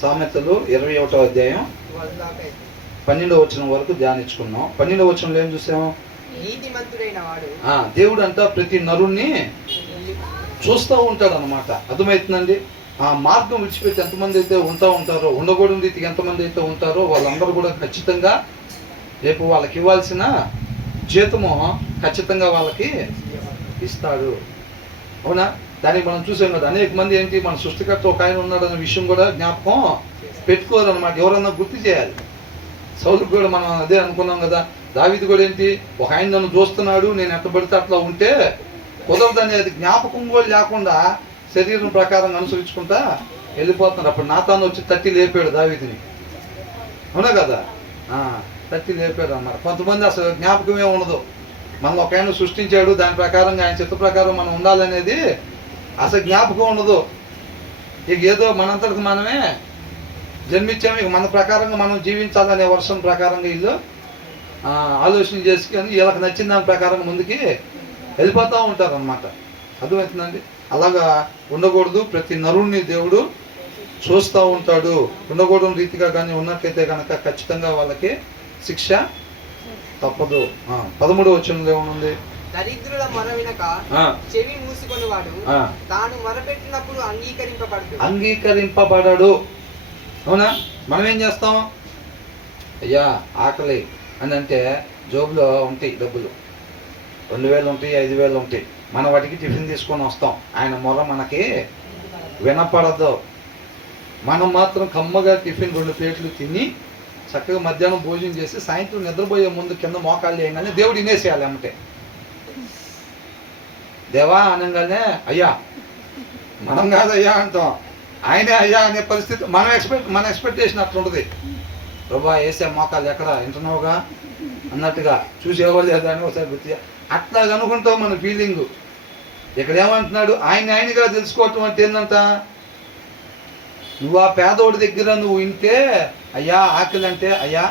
సామెతలు 21వ అధ్యాయం 12వ వచనం వరకు ధ్యానించుకున్నాం. 12వ వచనంలో ఏం చూసాం? నీతిమంతుడైన వాడు దేవుడు అంట ప్రతి నరుణ్ణి చూస్తూ ఉంటాడు అన్నమాట. అర్థమవుతుందండి. ఆ మార్గం విడిచిపెట్టి ఎంతమంది అయితే ఉంటారో, ఉండకూడని రీతికి ఎంతమంది అయితే ఉంటారో వాళ్ళందరూ కూడా ఖచ్చితంగా రేపు వాళ్ళకి ఇవ్వాల్సిన జీతము ఖచ్చితంగా వాళ్ళకి ఇస్తాడు. అవునా? దానికి మనం చూసాం కదా, అనేక మంది ఏంటి మన సృష్టికర్త ఒక ఆయన ఉన్నాడు అనే విషయం కూడా జ్ఞాపకం పెట్టుకోరు అనమాట. ఎవరన్నా గుర్తు చేయాలి. సౌలుకు కూడా మనం అదే అనుకున్నాం కదా. దావీదు కూడా ఏంటి, ఒక ఆయన నన్ను చూస్తున్నాడు, నేను ఎట్లా పడితే అట్లా ఉంటే కుదరదని అది జ్ఞాపకం కూడా లేకుండా శరీరం ప్రకారం అనుసరించుకుంటా వెళ్ళిపోతున్నారు. అప్పుడు నాతాను వచ్చి తట్టి లేపాడు దావీదుని. అవునా కదా? తట్టి లేపాడు అన్నమాట. కొంతమంది అసలు జ్ఞాపకమే ఉండదు. మనం ఒక ఆయన సృష్టించాడు, దాని ప్రకారంగా ఆయన చిత్త ప్రకారం మనం ఉండాలనేది అసలు జ్ఞాపకం ఉండదు. ఇక ఏదో మనంతటికి మనమే జన్మించాము, ఇక మన ప్రకారంగా మనం జీవించాలనే వర్షం ప్రకారంగా వీళ్ళు ఆలోచన చేసుకొని వీళ్ళకి నచ్చిన దాని ప్రకారం ముందుకి వెళ్ళిపోతూ ఉంటారు అన్నమాట. అర్థమవుతుందండి? అలాగా ఉండకూడదు. ప్రతి నరుణ్ణి దేవుడు చూస్తూ ఉంటాడు. ఉండకూడని రీతిగా కానీ ఉన్నట్లయితే కనుక ఖచ్చితంగా వాళ్ళకి శిక్ష తప్పదు. 13వ వచనంలో ఏమనుంది? దరిద్రుల మొర వినక చెవి మూసుకొని వాడు తాను మొరపెట్టినప్పుడు అంగీకరింపబడడు. అవునా? మనం ఏం చేస్తాం? అయ్యా ఆకలి అని అంటే జోబులో ఉంటాయి డబ్బులు, 2000 ఉంటాయి, 5000 ఉంటాయి. మనం వాటికి టిఫిన్ తీసుకొని వస్తాం. ఆయన మొర మనకి వినపడదు. మనం మాత్రం కమ్మగా టిఫిన్ 2 ప్లేట్లు తిని చక్కగా మధ్యాహ్నం భోజనం చేసి సాయంత్రం నిద్రపోయే ముందు కింద మోకాళ్ళు వేయగానే దేవుడు వినేసేయాలి అమ్మటే. దేవా అనగానే అయ్యా, మనం కాదు అయ్యా అంటాం, ఆయనే అయ్యా అనే పరిస్థితి మన ఎక్స్పెక్టేషన్ అట్లా ఉంటుంది. ప్రభా వేసే మోకాళ్ళు ఎక్కడ వింటున్నావుగా అన్నట్టుగా చూసేవాళ్ళు లేదా అని ఒకసారి గుర్తు అట్లా కనుకుంటాం మన ఫీలింగు. ఇక్కడ ఏమంటున్నాడు? ఆయనగా తెలుసుకోవటం అంటే ఏంటంట, నువ్వు ఆ పేదోడి దగ్గర నువ్వు వింటే అయ్యా ఆకలి అంటే అయ్యా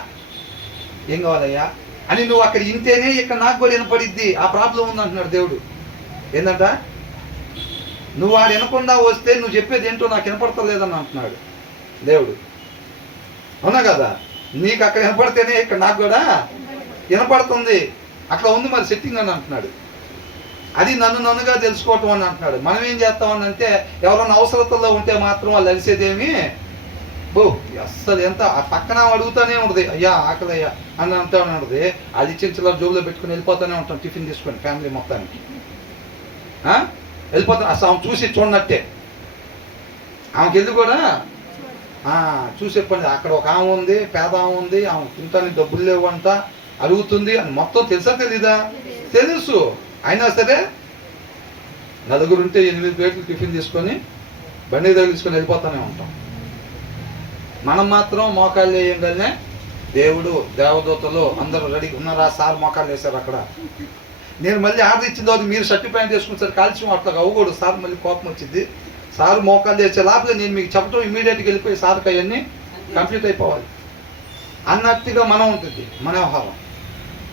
ఏం కావాలయ్యా అని నువ్వు అక్కడ వింటేనే ఇక్కడ నాకు కూడా వినపడిద్ది. ఆ ప్రాబ్లం ఉందంటున్నాడు దేవుడు. ఏంటంట, నువ్వు వాడు వినకుండా వస్తే నువ్వు చెప్పేది ఏంటో నాకు వినపడతలేదని అంటున్నాడు దేవుడు. అవునా కదా? నీకు అక్కడ వినపడితేనే ఇక్కడ నాకు కూడా వినపడుతుంది. అట్లా ఉంది మరి సెట్టింగ్ అని అంటున్నాడు. అది నన్నుగా తెలుసుకోవటం అని అంటున్నాడు. మనం ఏం చేస్తామని అంటే ఎవరైనా అవసరతల్లో ఉంటే మాత్రం వాళ్ళు అలిసేదేమి అస్సలు ఎంత ఆ పక్కన అడుగుతూనే ఉంటుంది, అయ్యా ఆకలి అయ్యా అని అంటూ ఉంటుంది. అది చిన్న జోబులో పెట్టుకుని వెళ్ళిపోతూనే ఉంటాం టిఫిన్ తీసుకొని ఫ్యామిలీ మొత్తానికి వెళ్ళిపోతాం. అసలు ఆమె చూసి చూడనట్టే. ఆమెకి వెళ్ళి కూడా చూసే పని. అక్కడ ఒక ఆమె ఉంది, పేద ఆమె ఉంది, ఆమె తింటానికి డబ్బులు లేవు అంట, అడుగుతుంది అని మొత్తం తెలుసా తెలీదా? తెలుసు. అయినా సరే 4 ఉంటే 8 ప్లేట్లు టిఫిన్ తీసుకొని బండి దగ్గర తీసుకొని వెళ్ళిపోతూనే ఉంటాం. మనం మాత్రం మోకాళ్ళు వేయగానే దేవుడు దేవదూతలు అందరూ రెడీ ఉన్నారా సార్ మోకాళ్ళు వేశారు అక్కడ. నేను మళ్ళీ ఆర్డర్ ఇచ్చిన తర్వాత మీరు షర్ట్ ప్యాంట్ వేసుకుంటారు కాల్చి అట్లా అవ్వకూడదు సార్, మళ్ళీ కోపం వచ్చింది. సార్ మోకాళ్ళు వేసే లోపల నేను మీకు చెప్పడం ఇమీడియట్గా వెళ్ళిపోయి సార్కి అవన్నీ కంప్లీట్ అయిపోవాలి అన్నట్టుగా మనం ఉంటుంది మన వ్యవహారం.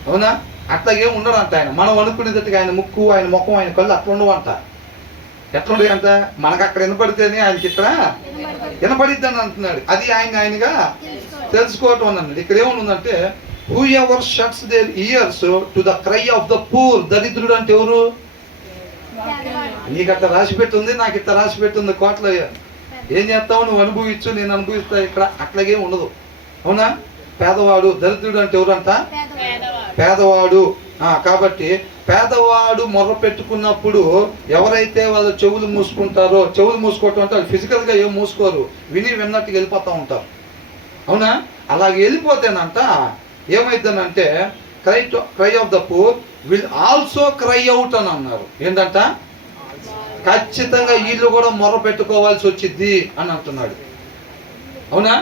అవునా? అట్లాగేం ఉండడు అంట ఆయన. మనం అనుకునేటట్టుగా ఆయన ముక్కు, ఆయన ముఖం, ఆయన కళ్ళు అట్లా ఉండవు అంట. ఎట్లుండే అంట, మనకు అక్కడ వినపడితేనే ఆయనకి ఇక్కడ వినపడిద్ది అని అంటున్నాడు. అది ఆయనగా తెలుసుకోవటం అని అన్నాడు. ఇక్కడ ఏముందంటే whoever shuts their ears to the cry of the poor. దరిద్రుడు అంటే ఎవరు? నీకు అట్లా రాసి పెట్టుంది, నాకు ఇట్లా రాసి పెట్టుంది కోట్ల. ఏం చేస్తావు? నువ్వు అనుభవించు, నేను అనుభవిస్తా. ఇక్కడ అట్లాగే ఉండదు. అవునా? పేదవాడు. దరిద్రుడు అంటే ఎవరంట? పేదవాడు. కాబట్టి పేదవాడు మొర్ర పెట్టుకున్నప్పుడు ఎవరైతే వాళ్ళు చెవులు మూసుకుంటారో, చెవులు మూసుకోవటం అంటే వాళ్ళు ఫిజికల్గా ఏం మూసుకోరు, విన్నట్టుగా వెళ్ళిపోతూ ఉంటారు. అవునా? అలాగే వెళ్ళిపోతేనంట ఏమైందనంటే cry of the poor will also cry out అని అన్నారు. ఏంటంట, ఖచ్చితంగా వీళ్ళు కూడా మొర్ర పెట్టుకోవాల్సి వచ్చింది అని అంటున్నాడు. అవునా?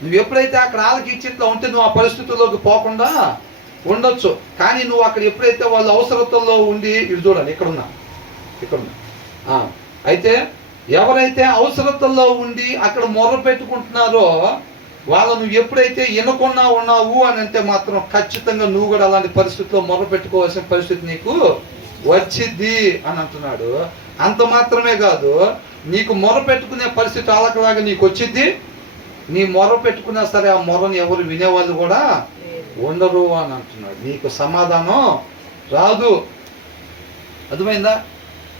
నువ్వు ఎప్పుడైతే అక్కడ వాళ్ళకి ఇచ్చి ఇట్లా ఉంటే నువ్వు ఆ పరిస్థితుల్లోకి పోకుండా ఉండొచ్చు. కానీ నువ్వు అక్కడ ఎప్పుడైతే వాళ్ళ అవసరతల్లో ఉండి, ఇది చూడండి ఇక్కడున్నా అయితే ఎవరైతే అవసరతల్లో ఉండి అక్కడ మొర్ర పెట్టుకుంటున్నారో వాళ్ళు నువ్వు ఎప్పుడైతే వినకుండా ఉన్నావు అని అంటే మాత్రం ఖచ్చితంగా నువ్వు కూడా అలాంటి పరిస్థితుల్లో మొర్ర పెట్టుకోవాల్సిన పరిస్థితి నీకు వచ్చిద్ది అని అంటున్నాడు. అంత మాత్రమే కాదు, నీకు మొర పెట్టుకునే పరిస్థితి వాళ్ళకిలాగా నీకు వచ్చిద్ది, నీ మొర పెట్టుకున్నా సరే ఆ మొరని ఎవరు వినేవాళ్ళు కూడా ఉండరు అని అంటున్నాడు. నీకు సమాధానం రాదు. అర్థమైందా?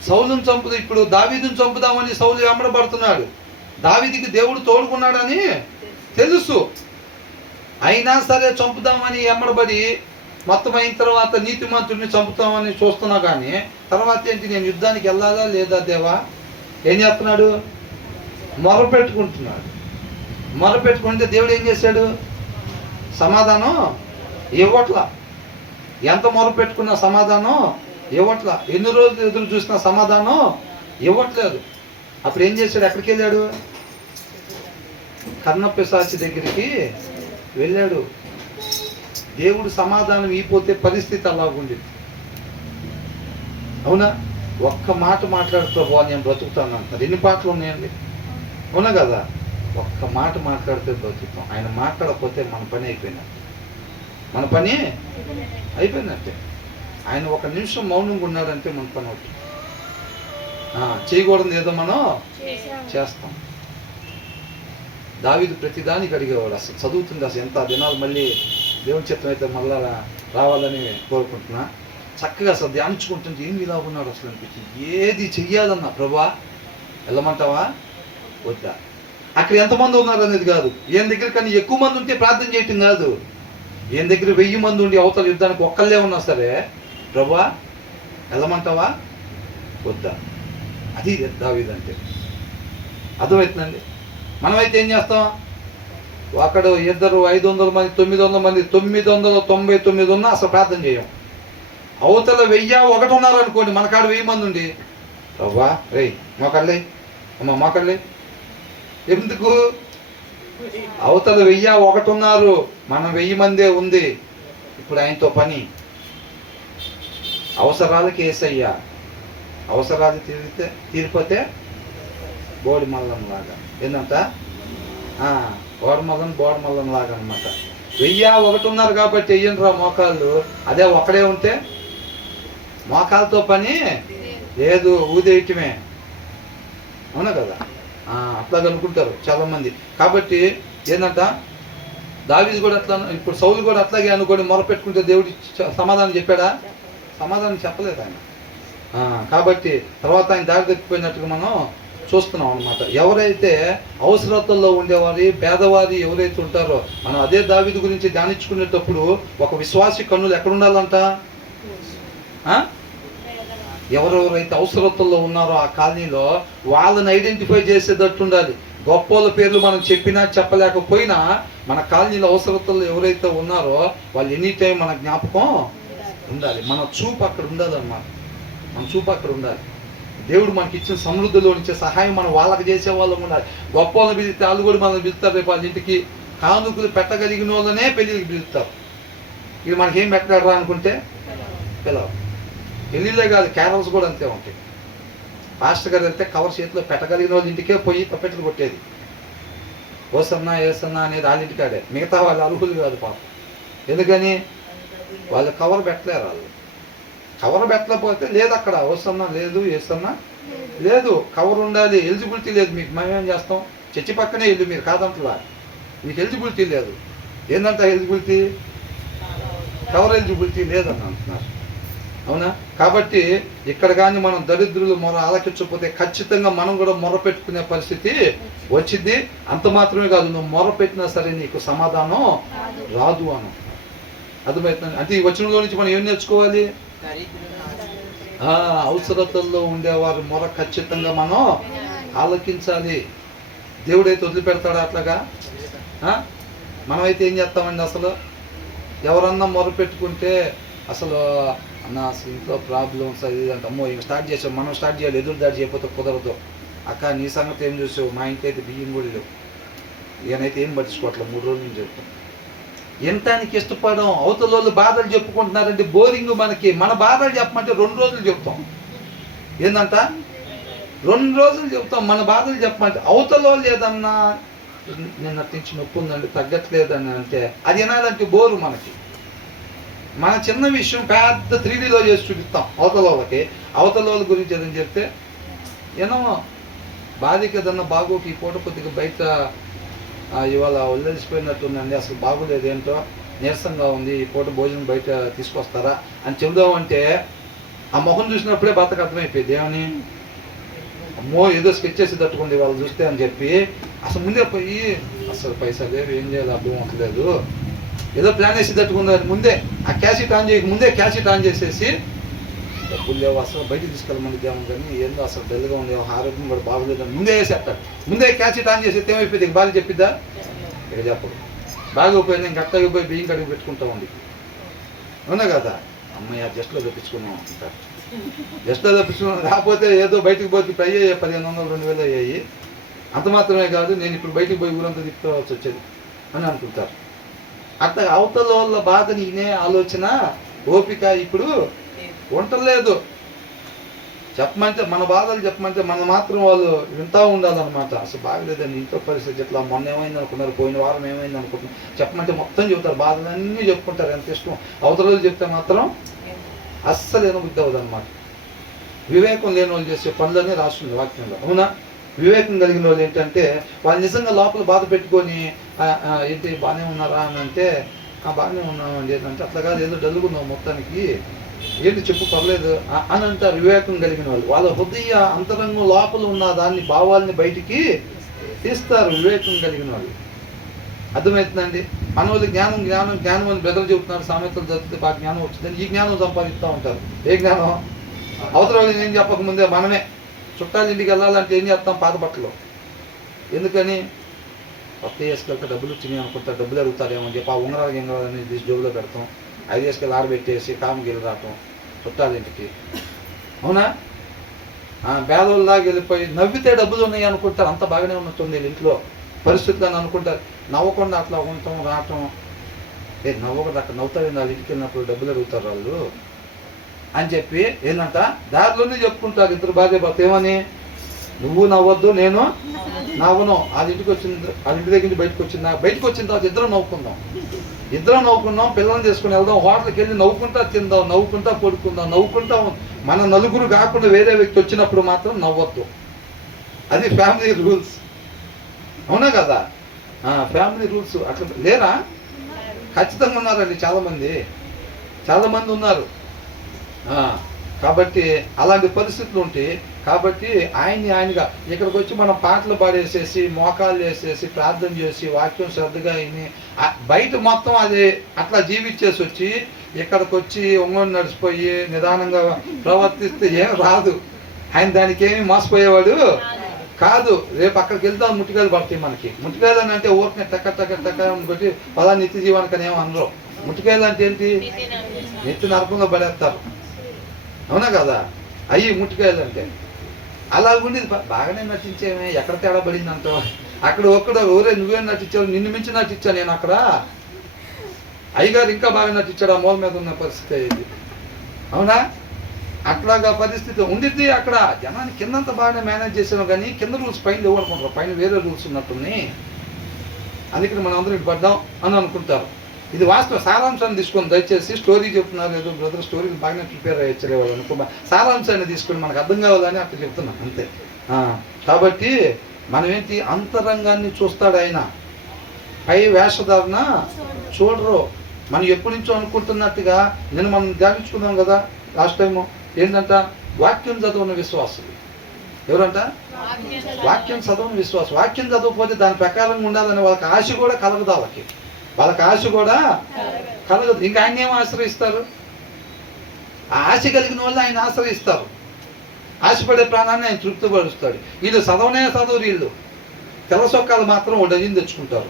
సౌలుని చంపుదు, ఇప్పుడు దావీదుని చంపుదామని సౌలు వెంబడబడుతున్నాడు. దావీదుకి దేవుడు తోడుకున్నాడని తెలుసు, అయినా సరే చంపుదామని వెంబడబడి మొత్తం అయిన తర్వాత నీతిమంతుడిని చంపుతామని చూస్తున్నా. కానీ తర్వాత ఏంటి, నేను యుద్ధానికి వెళ్ళాలా లేదా దేవా? ఏం చేస్తున్నాడు? మొర పెట్టుకుంటున్నాడు. మొర పెట్టుకుంటే దేవుడు ఏం చేశాడు? సమాధానం ఇవ్వట్లా. ఎంత మొర పెట్టుకున్నా సమాధానం ఇవ్వట్లా. ఎన్ని రోజులు ఎదురు చూసినా సమాధానం ఇవ్వట్లేదు. అప్పుడు ఏం చేశాడు? ఎక్కడికి వెళ్ళాడు? కర్ణపిశాచి దగ్గరికి వెళ్ళాడు. దేవుడు సమాధానం ఇవ్వకపోతే పరిస్థితి అలాగుంది. అవునా? ఒక్క మాట మాట్లాడుతూ నేను బ్రతుకుతాను అంటారు. ఎన్ని పాటలు ఉన్నాయండి? అవునా కదా? ఒక్క మాట మాట్లాడితే బ్రతుకుతాం. ఆయన మాట్లాడకపోతే మన పని అయిపోయినట్టు. మన పని అయిపోయినట్టే. ఆయన ఒక నిమిషం మౌనంగా ఉన్నాడంటే మన పని అవుతుంది. చేయకూడదు ఏదో మనం చేస్తాం. దావీదు ప్రతిదానికి అడిగేవాడు. అసలు చదువుతుంది, అసలు ఎంత దినాలు మళ్ళీ దేవుని చిత్తం అయితే మళ్ళా రావాలని కోరుకుంటున్నా. చక్కగా అసలు ధ్యానించుకుంటుంటే ఏమి ఇలా ఉన్నాడు అసలు అనిపించింది. ఏది చెయ్యాలన్నా ప్రభా వెళ్ళమంటావా వద్దా? అక్కడ ఎంతమంది ఉన్నారు అనేది కాదు, ఈయన దగ్గర కానీ ఎక్కువ మంది ఉంటే ప్రార్థన చేయటం కాదు. ఈయన దగ్గర 1000 మంది ఉండి అవతల యుద్ధానికి ఒక్కళ్ళే ఉన్నా సరే ప్రభా వెళ్ళమంటావా వద్దా? అది దావీదు అంటే. అర్థమవుతుందండి? మనమైతే ఏం చేస్తాం? ఒకడు, ఇద్దరు, 500 మంది, 900 మంది, 999 ఉన్నా అసలు ప్రార్థన చేయం. అవతల 1001 ఉన్నారనుకోండి, మన కాడ 1000 మంది ఉండి ప్రభా రే మోకళ్ళే అమ్మ మోకళ్ళే. ఎందుకు? అవతల 1001 ఉన్నారు, మనం 1000 మందే ఉంది. ఇప్పుడు ఆయనతో పని. అవసరాలకి యేసయ్యా, అవసరాలు తీరిపోతే బోడి మల్లం లాగా. ఏంటంట? బోడి మల్లం లాగా అనమాట. 1001 ఉన్నారు కాబట్టి వెయ్యండిరా మోకాళ్ళు. అదే ఒకడే ఉంటే మోకాలతో పని లేదు, ఊదేయటమే. అవునా కదా? అట్లాగ అనుకుంటారు చాలా మంది. కాబట్టి ఏంటంట, దావీదు కూడా అట్లా, ఇప్పుడు సౌలు కూడా అట్లాగే అనుకొని మొరపెట్టుకుంటే దేవుడు సమాధానం చెప్పాడా? సమాధానం చెప్పలేదు ఆయన. కాబట్టి తర్వాత ఆయన దారి తప్పిపోయినట్టుగా మనం చూస్తున్నాం అనమాట. ఎవరైతే అవసరతల్లో ఉండేవారి, పేదవారి ఎవరైతే ఉంటారో, మనం అదే దావీదు గురించి ధ్యానించుకునేటప్పుడు ఒక విశ్వాసి కన్నులు ఎక్కడ ఉండాలంట? ఎవరెవరైతే అవసరతల్లో ఉన్నారో ఆ కాలనీలో వాళ్ళని ఐడెంటిఫై చేసేటట్టు ఉండాలి. గొప్పోళ్ళ పేర్లు మనం చెప్పినా చెప్పలేకపోయినా మన కాలనీలో అవసరతల్లో ఎవరైతే ఉన్నారో వాళ్ళు ఎనీ టైం మన జ్ఞాపకం ఉండాలి. మన చూపు అక్కడ ఉండాలన్నమాట. మన చూపు అక్కడ ఉండాలి. దేవుడు మనకి ఇచ్చిన సమృద్ధిలో నుంచే సహాయం మనం వాళ్ళకి చేసే వాళ్ళం ఉండాలి. గొప్ప వాళ్ళని పిలిస్తే వాళ్ళు కూడా మనల్ని పిలుస్తారు. రేపు వాళ్ళ ఇంటికి కానుకలు పెట్టగలిగిన వాళ్ళనే పెళ్ళిళ్ళకి పిలుస్తారు. ఇది మనకేం పెట్టగలరా అనుకుంటే పిలవరు. పెళ్ళిళ్ళే కాదు, క్యారల్స్ కూడా అంతే ఉంటాయి. పాస్టర్ గారు వెళ్తే కవర్ చేతిలో పెట్టగలిగిన వాళ్ళ ఇంటికే పోయి తప్పెట్లు కొట్టేది. ఓసన్నా ఏసన్నా అనేది వాళ్ళ ఇంటికాడే. మిగతా వాళ్ళు అర్హులు కాదు పాపం. ఎందుకని? వాళ్ళు కవర్ పెట్టలేరు. వాళ్ళు కవర్ పెట్టలేకపోతే లేదు, అక్కడ ఓసన్నా లేదు, ఏసన్నా లేదు, కవర్ ఉండాలి. ఎలిజిబిలిటీ లేదు మీకు. మేమేం చేస్తాం? చర్చి పక్కనే ఇల్లు, మీరు కాదంటలా, మీకు ఎలిజిబిలిటీ లేదు. ఏంటంటే ఎలిజిబిలిటీ, కవర్ ఎలిజిబిలిటీ లేదని అంటున్నారు. అవునా? కాబట్టి ఇక్కడ కానీ మనం దరిద్రులు మొర ఆలకించకపోతే ఖచ్చితంగా మనం కూడా మొర పెట్టుకునే పరిస్థితి వచ్చింది. అంత మాత్రమే కాదు, నువ్వు మొర పెట్టినా సరే నీకు సమాధానం రాదు అను. అర్థమవుతుంది? అంటే ఈ వచనంలో నుంచి మనం ఏం నేర్చుకోవాలి? అవసరతల్లో ఉండేవారు మొర ఖచ్చితంగా మనం ఆలకించాలి. దేవుడైతే వదిలిపెడతాడా అట్లాగా? మనమైతే ఏం చేస్తామండి? అసలు ఎవరన్నా మొర పెట్టుకుంటే అసలు అసలు ఇంట్లో ప్రాబ్లమ్స్ అది అంటే అమ్మో ఇక స్టార్ట్ చేసాం, మనం స్టార్ట్ చేయాలి. ఎదురు దాడి చేయకపోతే కుదరదు. అక్క నీ సంగతి ఏం చూసావు? మా ఇంట్లో అయితే బియ్యం కూడా లేవు. ఈయనైతే ఏం పట్టించుకోవట్లేదు 3 రోజుల నుంచి చెప్తాం. ఎంతానికి ఇష్టపడడం. అవతల వాళ్ళు బాధలు చెప్పుకుంటున్నారంటే బోరింగ్ మనకి. మన బాధలు చెప్పమంటే 2 రోజులు చెప్తాం. ఏందంట? 2 రోజులు చెప్తాం మన బాధలు చెప్పమంటే. అవతల వాళ్ళు ఏదన్నా నిన్న తెచ్చి నొప్పి ఉందండి తగ్గట్లేదని అంటే అది వినాలంటే బోరు మనకి. మన చిన్న విషయం పెద్ద 3Dలో చేసి చూపిస్తాం అవతల వాళ్ళకి. అవతల వాళ్ళ గురించి ఏదని చెప్తే ఏమో బాధకి ఏదన్నా బాగోకి ఈ పూట కొద్దిగా బయట ఇవాళ వదిలేసిపోయినట్టుందండి, అసలు బాగోలేదు, ఏంటో నీరసంగా ఉంది, ఈ పూట భోజనం బయట తీసుకొస్తారా అని చెబుదామంటే ఆ మొహం చూసినప్పుడే భర్తకు అర్థమైపోయింది ఏమని, అమ్మో ఏదో స్కెచ్ చేసి తట్టుకుంది వాళ్ళు చూస్తే అని చెప్పి అసలు ముందే పోయి అసలు పైసలు లేవు, ఏం చేయాలి అర్థం అవ్వట్లేదు, ఏదో ప్లాన్ వేసి తట్టుకుంది ముందే ఆ క్యాషెట్ ఆన్ చేయక ముందే క్యాషెట్ ఆన్ చేసేసి డబ్బులు లేవు అసలు బయటకు తీసుకెళ్ళమని దేవం కానీ ఏందో అసలు డల్గా ఉంది, ఆరోగ్యం కూడా బాగోలేదు అని ముందే వేసేస్తాడు. ముందే క్యాషెట్ ఆన్ చేసి ఏమైపోయింది, ఇంక బాగా చెప్పిద్దా, ఇక చెప్పదు, బాగోపోయింది ఇంక అట్టగా పోయి బియ్యం కడిగి పెట్టుకుంటా ఉంది. అవునా కదా, అమ్మాయి ఆ జస్ట్లో తెప్పించుకున్నాం అంటారు, జస్ట్లో తెప్పించుకున్నాం, కాకపోతే ఏదో బయటకు పోతే ఇప్పుడు అయ్యాయి 1500 2000 అయ్యాయి, అంత మాత్రమే కాదు నేను ఇప్పుడు బయటకు పోయి ఊరంతా తిప్పుకోవాల్సి వచ్చేది అని అనుకుంటారు. అట్లా అవతల వాళ్ళ బాధని వినే ఆలోచన ఓపిక ఇప్పుడు ఉండలేదు. చెప్పమంటే మన బాధలు చెప్పమంటే మన మాత్రం వాళ్ళు వింటూ ఉండాలన్నమాట. అసలు బాగలేదండి ఇంట్లో పరిస్థితి ఇట్లా, మొన్న ఏమైంది అనుకున్నారు, పోయిన వారం ఏమైంది అనుకుంటున్నారు, చెప్పమంటే మొత్తం చెబుతారు, బాధలన్నీ చెప్పుకుంటారు, ఎంత ఇష్టం. అవతల వాళ్ళు చెప్తే మాత్రం అస్సలు ఏనబుద్ధి అవ్వదు అనమాట. వివేకం లేని వాళ్ళు చేసే పనులన్నీ రాస్తుంది వాక్యంలో. అవునా, వివేకం కలిగిన వాళ్ళు ఏంటంటే వాళ్ళు నిజంగా లోపల బాధ పెట్టుకొని ఏంటి బాగానే ఉన్నారా అని అంటే బాగానే ఉన్నామండి ఏంటంటే అట్లా కాదు, ఏదో డల్లుకున్నావు మొత్తానికి, ఏంటి చెప్పు పర్లేదు అని అంటారు. వివేకం కలిగిన వాళ్ళు వాళ్ళ హృదయ అంతరంగం లోపల ఉన్న దాన్ని భావాల్ని బయటికి తీస్తారు వివేకం కలిగిన వాళ్ళు. అర్థమవుతుందండి. మన వాళ్ళు జ్ఞానం జ్ఞానం జ్ఞానం అని బెదరు చెబుతున్నారు, సామెతలు చదివితే బాగా జ్ఞానం వచ్చిందని ఈ జ్ఞానం సంపాదిస్తూ ఉంటారు. ఏ జ్ఞానం, అవతల వాళ్ళు ఏం చెప్పకముందే మనమే చుట్టాలు ఇంటికి వెళ్ళాలంటే ఏం చేస్తాం, పాత బట్టలు, ఎందుకని కొత్త వేసుకెళ్తే డబ్బులు వచ్చినాయి అనుకుంటారు, డబ్బులు అడుగుతారేమో అని చెప్పి ఆ ఉంగరాలు గింగరాలని తీసి జోబులో పెడతాం, 5 వేసుకెళ్ళి ఆరబెట్టేసి కాముకి వెళ్ళి రావటం చుట్టాలు ఇంటికి. అవునా, బేదోళ్ళలాగా వెళ్ళిపోయి నవ్వితే డబ్బులు ఉన్నాయి అనుకుంటారు, అంత బాగానే ఉన్నట్టుంది ఇంట్లో పరిస్థితులను అనుకుంటారు. నవ్వకుండా అట్లా ఉండటం రావటం, నవ్వకుండా అక్కడ నవ్వుతారు, వాళ్ళు ఇంటికి వెళ్ళినప్పుడు డబ్బులు అడుగుతారు వాళ్ళు అని చెప్పి ఏంటంట దారిలోనే చెప్పుకుంటారు ఇద్దరు భార్య భర్త. ఏమని, నువ్వు నవ్వద్దు నేను నవ్వను, వాళ్ళ ఇంటికి వచ్చింది, వాళ్ళ ఇంటి దగ్గర నుంచి బయటకు వచ్చిన తర్వాత ఇద్దరం నవ్వుకుందాం, పిల్లల్ని చేసుకుని వెళ్దాం, హోటల్కి వెళ్ళి నవ్వుకుంటా తిందాం, నవ్వుకుంటా పడుకుందాం, నవ్వుకుంటా మన నలుగురు కాకుండా వేరే వ్యక్తి వచ్చినప్పుడు మాత్రం నవ్వద్దు. అది ఫ్యామిలీ రూల్స్. అవునా కదా, ఫ్యామిలీ రూల్స్ అట్లా లేరా? ఖచ్చితంగా ఉన్నారండి, చాలామంది ఉన్నారు. కాబట్టి అలాంటి పరిస్థితులు ఉంటాయి. కాబట్టి ఆయనగా ఇక్కడికి వచ్చి మనం పాటలు పాడేసేసి మోకాళ్ళు వేసేసి ప్రార్థన చేసి వాక్యం శ్రద్ధగా విని బయట మొత్తం అది అట్లా జీవించేసి వచ్చి ఇక్కడికి వచ్చి ఒంగోని నడిచిపోయి నిదానంగా ప్రవర్తిస్తే ఏం రాదు. ఆయన దానికి ఏమి మోసపోయేవాడు కాదు. రేపు అక్కడికి వెళ్తాం ముట్టికాయలు పడతాయి మనకి. ముట్టికాయలు అని అంటే ఊరిని టక్క బట్టి పలా నిత్య జీవానికి అని ఏమో అనరు. ముట్టికాయలు అంటే ఏంటి, నిత్య నరకంలో పడేస్తారు. అవునా కదా, అయ్యి ముట్టికాయలు అంటే. అలాగుండి బాగానే నటించేమే, ఎక్కడ తేడా పడింది అంటావు. అక్కడ ఒక్కడు ఊరే నువ్వేం నటించావు, నిన్ను మించి నటించాను నేను అక్కడ, అయ్యగారు ఇంకా బాగా నటించాడు, ఆ మూల మీద ఉన్న పరిస్థితి ఇది. అవునా, అట్లాగా పరిస్థితి ఉండిద్ది. అక్కడ జనాన్ని కిందంతా బాగానే మేనేజ్ చేసాను, కానీ కింద రూల్స్ పైన లేవు అనుకుంటారు, పైన వేరే రూల్స్ ఉన్నట్టున్నాయి, అందుకని మనం అందరం ఇటు పడ్డాం అని అనుకుంటారు. ఇది వాస్తవ సారాంశాన్ని తీసుకొని దయచేసి స్టోరీ చెప్తున్నారు లేదు బ్రదర్, స్టోరీకి బాగానే ప్రిపేర్ అయ్యే వాళ్ళు అనుకో, సారాంశాన్ని తీసుకొని మనకు అర్థం కావాలని అట్లా చెప్తున్నాం అంతే. కాబట్టి మనం ఏంటి, అంతరంగాన్ని చూస్తాడు ఆయన, పై వేషధారణ చూడరు. మనం ఎప్పటి నుంచో అనుకుంటున్నట్టుగా నేను మనం ధ్యానించుకున్నాం కదా లాస్ట్ టైము, ఏంటంట వాక్యం చదవని విశ్వాసులు. ఎవరంట, వాక్యం చదవని విశ్వాసం. వాక్యం చదవకపోతే దాని ప్రకారంగా ఉండాలని వాళ్ళకి ఆశ కూడా కలగదు, వాళ్ళకి ఆశ కూడా కలగదు. ఇంకా ఆయన ఏం ఆశ్రయిస్తారు, ఆ ఆశ కలిగిన వాళ్ళు ఆయన ఆశ్రయిస్తారు. ఆశపడే ప్రాణాన్ని ఆయన తృప్తిపరుస్తాడు. వీళ్ళు చదవరు, వీళ్ళు తెల్ల సొక్కాలు మాత్రం 1 డజన్ తెచ్చుకుంటారు.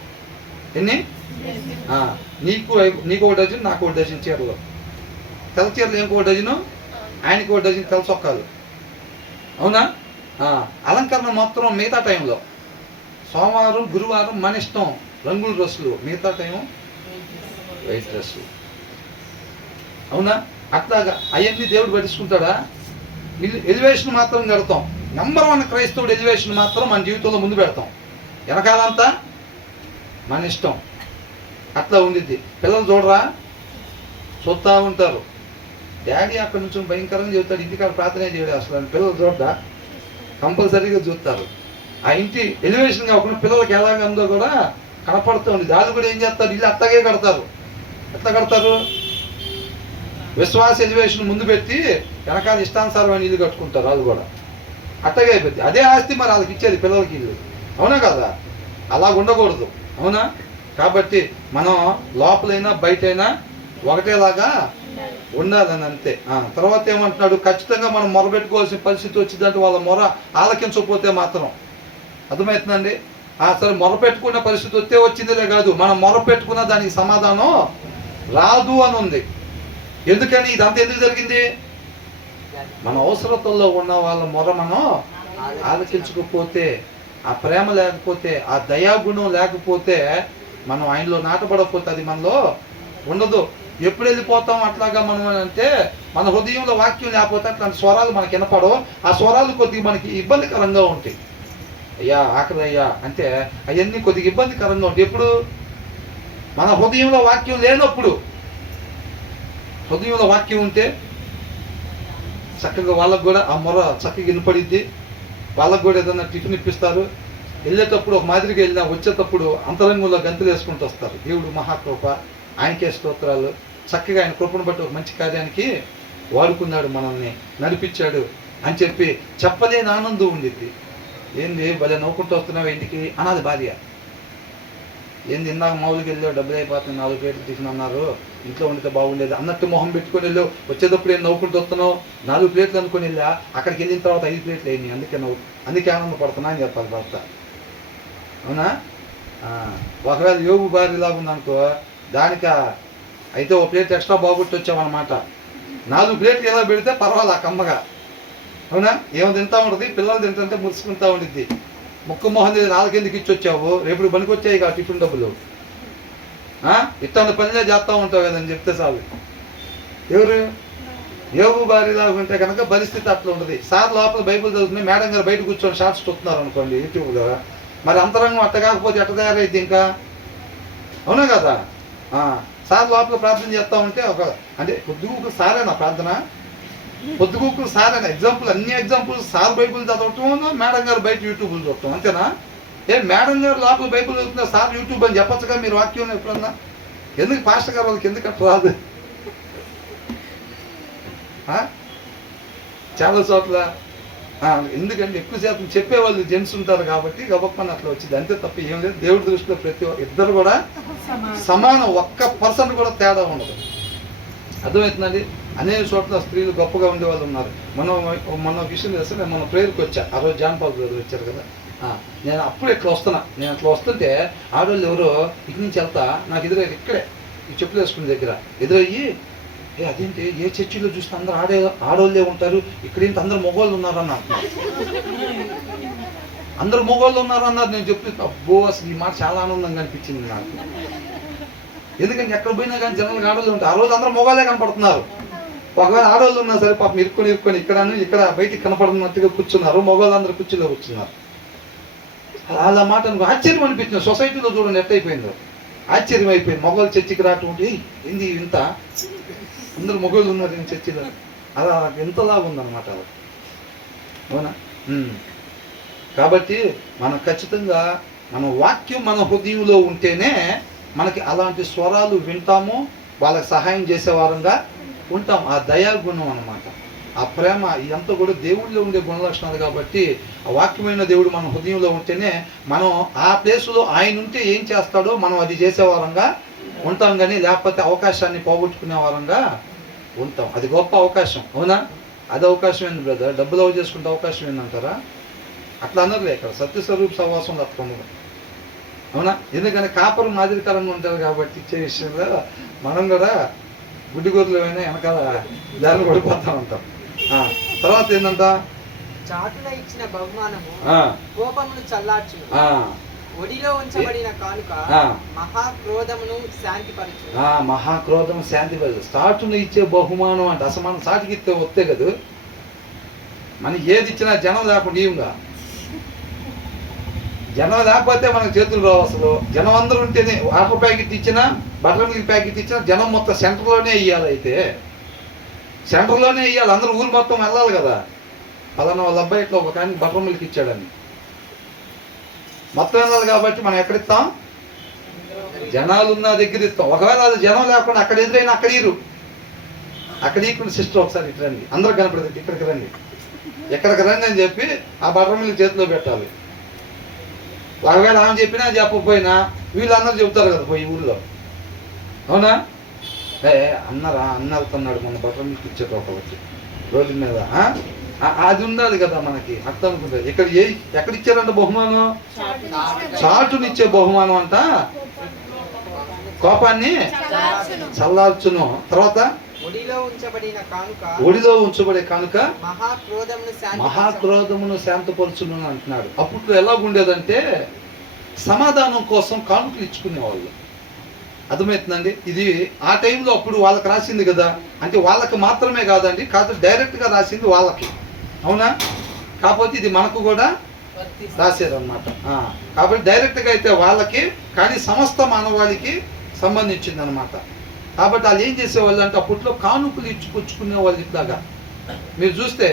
ఎన్ని, నీకు 1 డజన్, నాకు 1 డజన్ చీరలు, తెల్ల చీరలు ఏం 1 డజను, ఆయనకి 1 డజన్ తెల్ల సొక్కాలు. అవునా, అలంకరణ మొత్తం మిగతా టైంలో సోమవారం గురువారం మన ఇష్టం రంగుల డ్రెస్సులు, మిగతా టైము వైట్ డ్రెస్సులు. అవునా, అట్లాగా అవన్నీ దేవుడు పట్టించుకుంటాడా? ఎలివేషన్ మాత్రం కడతాం. నెంబర్ 1 క్రైస్తవుడు ఎలివేషన్ మాత్రం మన జీవితంలో ముందు పెడతాం, వెనకాలంతా మన ఇష్టం. అట్లా ఉండిద్ది. పిల్లలు చూడరా, చూస్తూ ఉంటారు. డాడీ అక్కడి నుంచి భయంకరంగా చెబుతాడు, ఇంటికాడ ప్రార్థన చేయడం అసలు పిల్లలు చూడరా, కంపల్సరీగా చూస్తారు. ఆ ఇంటి ఎలివేషన్ కాకుండా పిల్లలకి ఎలాగ ఉందో కూడా కనపడుతుంది. వాళ్ళు కూడా ఏం చేస్తారు, ఇల్లు అట్టగే కడతారు. ఎట్లా కడతారు? విశ్వాస ఎలివేషన్ ముందు పెట్టి వెనకాల ఇష్టానుసారమైన ఇల్లు కట్టుకుంటారు. వాళ్ళు కూడా అట్టగే అయిపోద్ది. అదే ఆస్తి మరి వాళ్ళకి ఇచ్చేది పిల్లలకి ఇల్లు. అవునా కదా? అలా ఉండకూడదు. అవునా? కాబట్టి మనం లోపలైనా బయటైనా ఒకటేలాగా ఉండాలని అంతే. తర్వాత ఏమంటున్నాడు, ఖచ్చితంగా మనం మొరబెట్టుకోవాల్సిన పరిస్థితి వచ్చిందంటే వాళ్ళ మొర ఆలకించకపోతే మాత్రం. అర్థమవుతుందండి? సరే, మొరపెట్టుకునే పరిస్థితి వస్తే వచ్చిందిలే కాదు, మనం మొరపెట్టుకున్న దానికి సమాధానం రాదు అని ఉంది. ఎందుకని? ఇదంతా ఎందుకు జరిగింది? మన అవసరతల్లో ఉన్న వాళ్ళ మొర మనం ఆలకించకపోతే, ఆ ప్రేమ లేకపోతే, ఆ దయాగుణం లేకపోతే, మనం ఆయనలో నాటపడకపోతే అది మనలో ఉండదు. ఎప్పుడు వెళ్ళిపోతాం అట్లాగా మనం అంటే, మన హృదయంలో వాక్యం లేకపోతే అట్లాంటి స్వరాలు మనకి వినపడవు. ఆ స్వరాలు కొద్దిగా మనకి ఇబ్బందికరంగా ఉంటాయి. అయ్యా ఆకలి అయ్యా అంటే అవన్నీ కొద్దిగా ఇబ్బందికరంగా ఉంటాయి. ఎప్పుడు? మన హృదయంలో వాక్యం లేనప్పుడు. హృదయంలో వాక్యం ఉంటే చక్కగా వాళ్ళకు కూడా ఆ మొర చక్కగా వినపడిద్ది. వాళ్ళకు కూడా ఏదైనా టిఫిన్ ఇప్పిస్తారు. వెళ్ళేటప్పుడు ఒక మాదిరిగా వెళ్ళినా వచ్చేటప్పుడు అంతరంగంలో గంతులు వేసుకుంటూ వస్తారు. దేవుడు మహాకృప, ఆయనకే స్తోత్రాలు. చక్కగా ఆయన కృపను బట్టి ఒక మంచి కార్యానికి వాడుకున్నాడు, మనల్ని నడిపించాడు అని చెప్పి చెప్పలేని ఆనందం ఉండిద్ది. ఏంది భలే నవ్వుకుంటూ వస్తున్నావు ఇంటికి అనాలి భార్య. ఏంది ఇందాక మామూలుగా వెళ్ళావు, డబ్బులు అయిపోతుంది, 4 ప్లేట్లు టిఫిన్ అన్నారు, ఇంట్లో ఉండితే బాగుండేది అన్నట్టు మొహం పెట్టుకొని వెళ్ళావు. వచ్చేటప్పుడు ఏం నవ్వుకుంటూ వస్తున్నావు? 4 ప్లేట్లు అనుకుని వెళ్ళా, అక్కడికి వెళ్ళిన తర్వాత 5 ప్లేట్లు అయినాయి, అందుకే ఆనందపడుతున్నా అని చెప్పాలి భర్త. అవునా? ఒకవేళ యోగు భార్య ఇలా ఉందనుకో, దానిక అయితే 1 ప్లేట్ ఎక్స్ట్రా బాగుట్టి వచ్చామన్నమాట. 4 ప్లేట్లు ఎలా పెడితే పర్వాలేదు ఆ కమ్మగా. అవునా? ఏమో తింటా ఉంటుంది, పిల్లలు తింటుంటే మురుసుకుంటా ఉండిద్ది. ముక్కు మొహం 4 ఎందుకు ఇచ్చి వచ్చావు, రేపు పనికి వచ్చాయి కదా టిఫిన్ డబ్బులు, ఇట్లాంటి పనిలే చేస్తూ ఉంటావు కదని చెప్తే చాలు. ఎవరు? యోగు భార్యలాగా ఉంటే కనుక పరిస్థితి అట్లా ఉంటుంది. సార్ లోపల బైబుల్ చదువుతుంది, మేడం గారు బయట కూర్చొని షార్ట్స్ చూస్తున్నారు అనుకోండి యూట్యూబ్లో, మరి అంతరంగం అట్ట కాకపోతే ఎట్ట తయారైద్ది ఇంకా? అవునా కదా? సార్ లోపల ప్రార్థన చేస్తూ ఉంటే అంటే పొద్దుగూకులు సారేనా ప్రార్థన? పొద్దుగూకులు సారేనా? అన్ని ఎగ్జాంపుల్స్ సార్ బైబుల్ చదవటం, మేడం గారు బయట యూట్యూబ్లు చూడటం, అంతేనా? మేడం గారు లోపల బైబుల్ చదువుతున్నా, సార్ యూట్యూబ్ అని చెప్పచ్చుగా మీరు వాక్యం ఎప్పుడన్నా. ఎందుకు పాస్టర్ గారు వాళ్ళకి ఎందుకు అట్లా రాదు? చాలా చోట్ల ఎందుకంటే ఎక్కువ శాతం చెప్పేవాళ్ళు జెంట్స్ ఉంటారు కాబట్టి గబప్పని అట్లా వచ్చింది, అంతే తప్ప ఏం లేదు. దేవుడి దృష్టిలో ప్రతి ఇద్దరు కూడా సమానం, 1% కూడా తేడా ఉండదు. అర్థమవుతుందండి? అనేక చోట్ల స్త్రీలు గొప్పగా ఉండే వాళ్ళు ఉన్నారు. మొన్న విషయం చేస్తే నేను మన ప్రేయర్కి వచ్చా, ఆ రోజు జాన్పాల్ గారు వచ్చారు కదా, నేను అప్పుడు ఇట్లా వస్తున్నా. నేను అట్లా వస్తుంటే ఆడవాళ్ళు ఎవరో ఇక్కడి నుంచి వెళ్తా నాకు ఎదురయ్యారు, ఇక్కడే ఈ చెప్పులు వేసుకునే దగ్గర ఎదురయ్యి, అదేంటి ఏ చర్చిలో చూస్తే అందరూ ఆడవాళ్ళే ఉంటారు, ఇక్కడేంటి అందరు మగవాళ్ళు ఉన్నారన్న అంటున్నారు. అందరు మగవాళ్ళు ఉన్నారన్నారు. నేను చెప్పి అబ్బో అసలు ఈ మాట చాలా ఆనందంగా అనిపించింది నాకు. ఎందుకంటే ఎక్కడ పోయినా కానీ జనాలకు ఆడవాళ్ళు ఉంటారు. ఆ రోజు అందరూ మగవాళ్ళే కనపడుతున్నారు. ఒకవేళ ఆడవాళ్ళు ఉన్నా సరే పాపం ఇరుక్కొని ఇక్కడ బయటికి కనపడుతున్నట్టుగా కూర్చున్నారు. మగవాళ్ళు అందరూ కుర్చీలో కూర్చున్నారు. అలా మాట అనుకో ఆశ్చర్యం అనిపించింది. సొసైటీలో చూడండి ఎట్టయిపోయిందో, ఆశ్చర్యం అయిపోయింది. మగవాళ్ళు చర్చికి రావటం ఏంది ఇంత, అందరూ మగవాళ్ళు ఉన్నారు నేను చర్చిలో, అలా ఎంతలాగా ఉందన్నమాట అది. అవునా? కాబట్టి మనం ఖచ్చితంగా మన వాక్యం మన హృదయంలో ఉంటేనే మనకి అలాంటి స్వరాలు వింటాము, వాళ్ళకి సహాయం చేసే వారంగా ఉంటాం. ఆ దయాగుణం అన్నమాట, ఆ ప్రేమ, ఇదంతా కూడా దేవుడిలో ఉండే గుణలక్షణాలు. కాబట్టి ఆ వాక్యమైన దేవుడు మన హృదయంలో ఉంటేనే మనం ఆ ప్లేసులో ఆయన ఉంటే ఏం చేస్తాడో మనం అది చేసేవారంగా ఉంటాం, కానీ లేకపోతే అవకాశాన్ని పోగొట్టుకునే వారంగా ఉంటాం. అది గొప్ప అవకాశం. అవునా? అది అవకాశం ఏంది బ్రదర్, డబ్బులు అవ చేసుకుంటే అవకాశం ఏందంటారా? అట్లా అన్నర్లే ఇక్కడ సత్యస్వరూప సహవాసంలో అట్లా ఉండదు. అవునా? ఎందుకంటే కాపురం మాదిరికరంగా ఉంటారు కాబట్టి ఇచ్చే విషయంలో మనం కూడా గుడ్డిగూరులోనే వెనకాల దారిని పడిపోతూ ఉంటాం. తర్వాత ఏంటంట, చాటున ఇచ్చిన బహుమానము కోపమును చల్లార్చును, ఒడిలో ఉంచబడిన కానుక మహాక్రోధమును శాంతిపరచు. మహాక్రోధం శాంతిపరచు. చాటున ఇచ్చే బహుమానం అంటే అసలు మనం చాటుకి ఇస్తే వస్తే కదా, మనం ఏది ఇచ్చినా జనం లేకుండా ఇవ్వగా, జనం లేకపోతే మనకు చేతులు రావు. అసలు జనం అందరూ ఉంటేనే వాటర్ ప్యాకెట్ ఇచ్చినా, బటర్ మిల్క్ ప్యాకెట్ ఇచ్చినా జనం మొత్తం సెంటర్లోనే ఇవ్వాలి. అయితే సెంటర్లోనే ఇవ్వాలి, అందరూ ఊరు మొత్తం వెళ్ళాలి కదా. పలానా వాళ్ళ అబ్బాయి ఇట్లా ఒక కానీ బటర్ మిల్క్ ఇచ్చాడని మొత్తం వెళ్ళాలి. కాబట్టి మనం ఎక్కడిస్తాం? జనాలు ఉన్న దగ్గర ఇస్తాం. ఒకవేళ అది జనం లేకుండా అక్కడ ఎదురైనా అక్కడ ఇరు, అక్కడ ఈకుని సిస్టర్ ఒకసారి ఇటు రండి, అందరూ కనపడదు, ఇక్కడికి రండి, ఎక్కడికి రండి అని చెప్పి ఆ బర్రమిల్లి చేతిలో పెట్టాలి. ఒకవేళ ఆమె చెప్పినా చెప్పకపోయినా వీళ్ళందరూ చెబుతారు కదా పోయి ఊళ్ళో, అవునా? అన్నారా, అన్న వెళ్తున్నాడు మన బర్రమిల్లికి ఇచ్చేట ఒకరికి రోడ్డు మీద, అది ఉండాలి కదా మనకి, అర్థం అనుకుంటుంది. ఇక్కడ ఎక్కడ ఇచ్చారంట బహుమానం? చాటునిచ్చే బహుమానం అంట, కోపాన్ని చల్లార్చును. తర్వాత ఒడిలో ఉంచబడే కానుక మహాక్రోధమును శాంతపరచును అంటున్నాడు. అప్పట్లో ఎలాగుండేదంటే సమాధానం కోసం కానుకలు ఇచ్చుకునేవాళ్ళు. అర్థమవుతుందండి? ఇది ఆ టైంలో అప్పుడు వాళ్ళకి రాసింది కదా, అంటే వాళ్ళకి మాత్రమే కాదండి, కాదు డైరెక్ట్గా రాసింది వాళ్ళకి, అవునా? కాకపోతే ఇది మనకు కూడా రాశారనమాట. కాబట్టి డైరెక్ట్గా అయితే వాళ్ళకి, కానీ సమస్త మానవాళికి సంబంధించింది అనమాట. కాబట్టి వాళ్ళు ఏం చేసేవాళ్ళు అంటే అప్పట్లో కానుకలు ఇచ్చుకొచ్చుకునే వాళ్ళు. ఇట్లాగా మీరు చూస్తే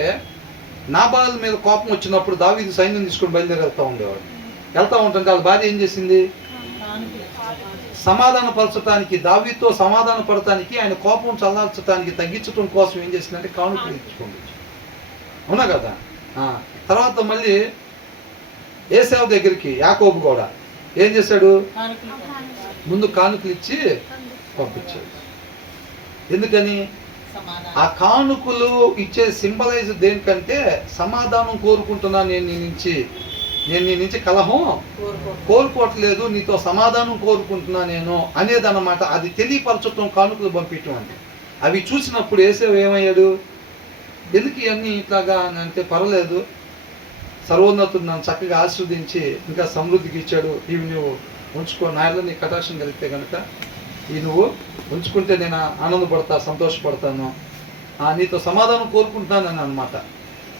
నాబాల్ మీద కోపం వచ్చినప్పుడు దావీదు సైన్యం తీసుకొని బయలుదేరి వెళ్తూ ఉంటుంటే వాళ్ళ భార్య ఏం చేసింది? సమాధాన పరచడానికి, దావీదుతో సమాధాన పడటానికి, ఆయన కోపం చల్లార్చడానికి, తగ్గించడం కోసం ఏం చేసిందంటే కానుకలు ఇచ్చుకోండి, అవునా కదా? తర్వాత మళ్ళీ ఏశావు దగ్గరికి యాకోబు కూడా ఏం చేశాడు? ముందు కానుకలు ఇచ్చి పంపించాడు. ఎందుకని? ఆ కానుకలు ఇచ్చే సింబలైజ్ దేనికంటే సమాధానం కోరుకుంటున్నా, నేను నీ నుంచి కలహం కోరుకోవట్లేదు, నీతో సమాధానం కోరుకుంటున్నా నేను అనేదన్నమాట. అది తెలియపరచటం కానుకలు పంపించడం అంటే. అవి చూసినప్పుడు ఏసేవ్ ఏమయ్యాడు? ఎందుకు ఇవన్నీ ఇట్లాగా అని అంటే, పర్వాలేదు, సర్వోన్నతుడు నన్ను చక్కగా ఆస్వాదించి ఇంకా సమృద్ధికి ఇచ్చాడు, ఇవి నువ్వు ఉంచుకో, నాయలో నీ కటాక్షం కలిగితే కనుక ఇవి నువ్వు ఉంచుకుంటే నేను ఆనందపడతా, సంతోషపడతాను, నీతో సమాధానం కోరుకుంటున్నానని అనమాట.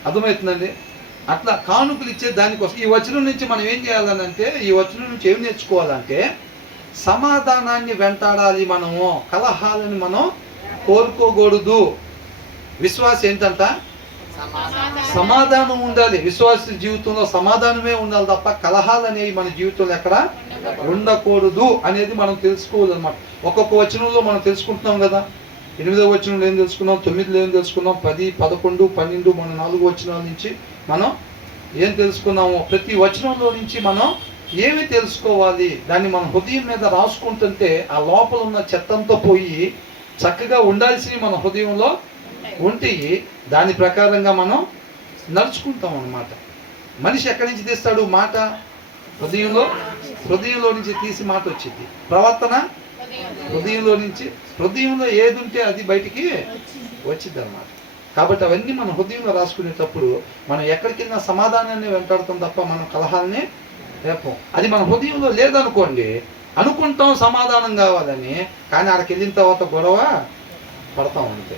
అర్థమవుతుందండి? అట్లా కానుకలు ఇచ్చే దానికోసం ఈ వచనం నుంచి మనం ఏం చేయాలని అంటే, ఈ వచనం నుంచి ఏం నేర్చుకోవాలంటే సమాధానాన్ని వెంటాడాలి మనము, కలహాలని మనం కోరుకోకూడదు. విశ్వాసం ఏంటంట? సమాధానం ఉండాలి. విశ్వాస జీవితంలో సమాధానమే ఉండాలి తప్ప కలహాలు అనేవి మన జీవితంలో ఎక్కడ ఉండకూడదు అనేది మనం తెలుసుకోవాలన్నమాట. ఒక్కొక్క వచనంలో మనం తెలుసుకుంటున్నాం కదా. 8వ వచనంలో ఏం తెలుసుకున్నాం, 9లో ఏం తెలుసుకున్నాం, 10, 11, 12 మన 4 వచనాల నుంచి మనం ఏం తెలుసుకున్నామో ప్రతి వచనంలో నుంచి మనం ఏమి తెలుసుకోవాలి, దాన్ని మన హృదయం మీద రాసుకుంటుంటే ఆ లోపల ఉన్న చెత్తంతో పోయి చక్కగా ఉండాల్సినవి మన హృదయంలో ఉంటాయి. దాని ప్రకారంగా మనం నడుచుకుంటాం అన్నమాట. మనిషి ఎక్కడి నుంచి తీస్తాడు మాట? హృదయంలో నుంచి తీసి మాట వచ్చింది. ప్రవర్తన హృదయంలో ఏది ఉంటే అది బయటికి వచ్చింది అన్నమాట. కాబట్టి అవన్నీ మన హృదయంలో రాసుకునేటప్పుడు మనం ఎక్కడికైనా సమాధానాన్ని వెంటాడుతాం తప్ప మనం కలహాలని రేపం. అది మన హృదయంలో లేదనుకోండి, అనుకుంటాం సమాధానం కావాలని, కానీ ఆడికి వెళ్ళిన తర్వాత గొడవ పడతాం. అంతే,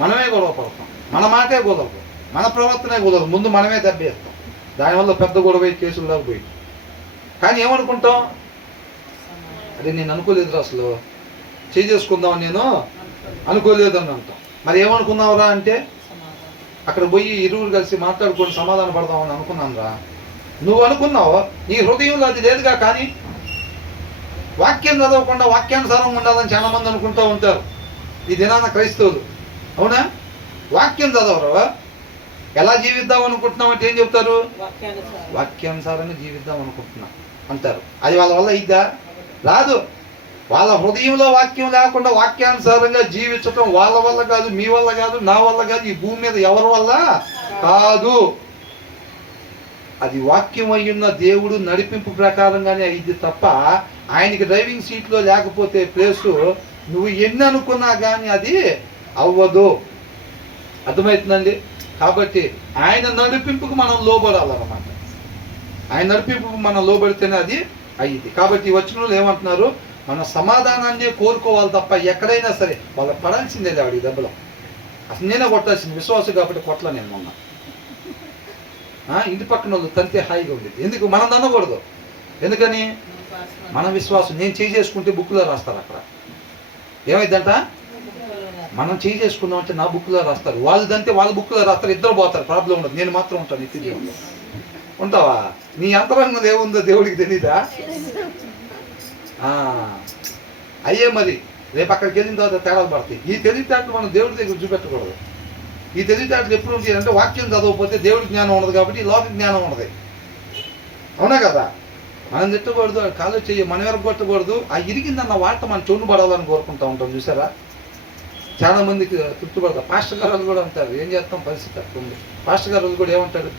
మనమే గొడవ పడతాం, మన మాటే కుదరదు, మన ప్రవర్తనే కుదరదు, ముందు మనమే దెబ్బేస్తాం. దానివల్ల పెద్ద గొడవ కేసుల్లోకి పోయి. కానీ ఏమనుకుంటాం? అదే నేను అనుకోలేదురా, అసలు చేసుకుందామని నేను అనుకోలేదని అంటాం. మరి ఏమనుకున్నావురా అంటే, అక్కడ పోయి ఇరువురు కలిసి మాట్లాడుకొని సమాధాన పడదామని అనుకున్నాను రా. నువ్వు అనుకున్నావు, నీ హృదయంలో అది లేదుగా. కానీ వాక్యం చదవకుండా వాక్యానుసారం ఉండాలని చాలా మంది అనుకుంటూ ఉంటారు ఈ దినాన క్రైస్తవులు, అవునా? వాక్యం చదవరు, ఎలా జీవిద్దాం అనుకుంటున్నాం అంటే ఏం చెప్తారు? వాక్యానుసారంగా జీవిద్దాం అనుకుంటున్నాం అంటారు. అది వాళ్ళ వల్ల ఇద్దా? రాదు. వాళ్ళ హృదయంలో వాక్యం లేకుండా వాక్యానుసారంగా జీవించటం వాళ్ళ వల్ల కాదు, మీ వల్ల కాదు, నా వల్ల కాదు, ఈ భూమి మీద ఎవరి వల్ల కాదు. అది వాక్యం అయ్యున్న దేవుడు నడిపింపు ప్రకారంగానే అయింది తప్ప ఆయనకి డ్రైవింగ్ సీట్లో లేకపోతే ప్లేసు నువ్వు ఎన్ని అనుకున్నా కానీ అది అవ్వదు. అర్థమవుతుందండి? కాబట్టి ఆయన నడిపింపుకు మనం లోబడాలన్నమాట. ఆయన నడిపింపుకు మనం లోబడితేనే అది అయ్యింది. కాబట్టి ఈ వచనంలో ఏమంటున్నారు? మన సమాధానాన్ని కోరుకోవాలి తప్ప ఎక్కడైనా సరే వాళ్ళకి పడాల్సిందే వాడి దెబ్బలో. అసలు నేనే కొట్టాల్సింది, విశ్వాసం కాబట్టి కొట్ల నేను మొన్న. ఇంటి పక్కన వాళ్ళు తంతే హాయిగా ఉండేది. ఎందుకు? మనం తన్నకూడదు. ఎందుకని? మన విశ్వాసం. నేను చేసుకుంటే బుక్లో రాస్తారు. అక్కడ ఏమైందంట? మనం చేసుకుందాం అంటే నా బుక్లో రాస్తారు, వాళ్ళదంటే వాళ్ళ బుక్లో రాస్తారు, ఇద్దరు పోతారు, ప్రాబ్లం ఉండదు. నేను మాత్రం ఉంటాను నిత్య జీవనంలో. ఉంటావా? నీ అంతరంగం ఏముందో దేవుడికి తెలీదా? అయ్యే మరి రేపు అక్కడికి వెళ్ళిన తర్వాత తేడాలు పడతాయి. ఈ తెలివితేటలు మనం దేవుడి దగ్గర చూపెట్టకూడదు. ఈ తెలివితేటలు ఎప్పుడు ఉంటాయి అంటే వాక్యం చదవకపోతే దేవుడి జ్ఞానం ఉండదు, కాబట్టి లోక జ్ఞానం ఉండదు. అవునా కదా? మనం తిట్టకూడదు, కాలు చెయ్యి మనం ఎరగొట్టకూడదు. ఆ ఇరిగిందన్న వార్త మనం చెవును పడాలని కోరుకుంటూ ఉంటాం. చూసారా, చాలా మందికి తృప్తిపడతారు. పాస్టర్ గారు కూడా అంటారు, ఏం చేస్తాం, పరిస్థితి అట్లా ఉంది. పాస్టర్ గారు కూడా ఏమంటాడు,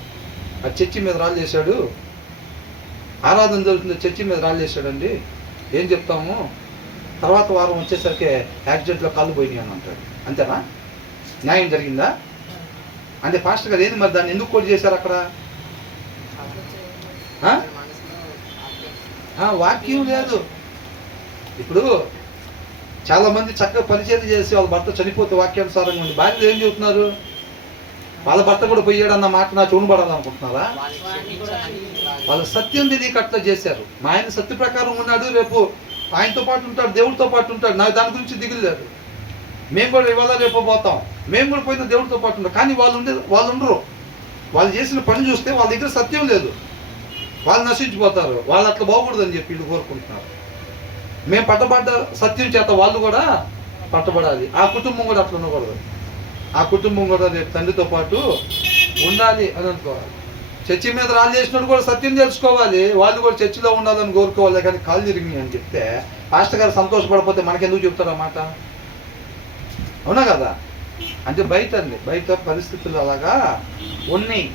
ఆ చర్చి మీద రాళ్ళు చేశాడు, ఆరాధన జరుగుతుంది, చర్చి మీద రాళ్ళు చేశాడండి, ఏం చెప్తాము, తర్వాత వారం వచ్చేసరికి యాక్సిడెంట్లో కాళ్ళు పోయినాయి అని అంటాడు. అంతేనా? న్యాయం జరిగిందా? అంటే పాస్టర్ గారు ఏంది మరి దాన్ని ఎందుకు కోట్ చేశారు అక్కడ? వాక్యం లేదు. ఇప్పుడు చాలా మంది చక్కగా పరిచయం చేసి వాళ్ళ భర్త చనిపోతే వాక్యానుసారంగా ఉంది. భార్యలు ఏం చెబుతున్నారు, వాళ్ళ భర్త కూడా పోయాడు అన్న మాట నా చెవును పడాలనుకుంటున్నారా? వాళ్ళు సత్యం తెలియక అట్లా చేశారు. మా ఆయన సత్య ప్రకారం ఉన్నాడు, రేపు ఆయనతో పాటు ఉంటాడు, దేవుడితో పాటు ఉంటాడు, నాకు దాని గురించి దిగులు లేదు. మేము కూడా ఇవాళ రేపు పోతాం, మేము కూడా పోయిన దేవుడితో పాటు ఉంటాం. కానీ వాళ్ళు ఉండరు. వాళ్ళు చేసిన పని చూస్తే వాళ్ళ దగ్గర సత్యం లేదు, వాళ్ళు నశించిపోతారు. వాళ్ళు అట్లా బాగకూడదని చెప్పి వీళ్ళు కోరుకుంటున్నారు. మేము పట్టబడ్డ సత్యం చేత వాళ్ళు కూడా పట్టబడాలి. ఆ కుటుంబం కూడా అట్లా ఉండకూడదు. ఆ కుటుంబం కూడా రేపు తండ్రితో పాటు ఉండాలి అని అనుకోవాలి. చర్చి మీద రాళ్ళు చేసినప్పుడు కూడా సత్యం తెలుసుకోవాలి, వాళ్ళు కూడా చర్చిలో ఉండాలని కోరుకోవాలి. కానీ కాళ్ళు తిరిగి అని చెప్తే పాస్టర్ గారు సంతోషపడకపోతే మనకెందుకు చెప్తారు అన్నమాట? అవునా కదా? అంటే బయట పరిస్థితులు అలాగా ఉన్నాయి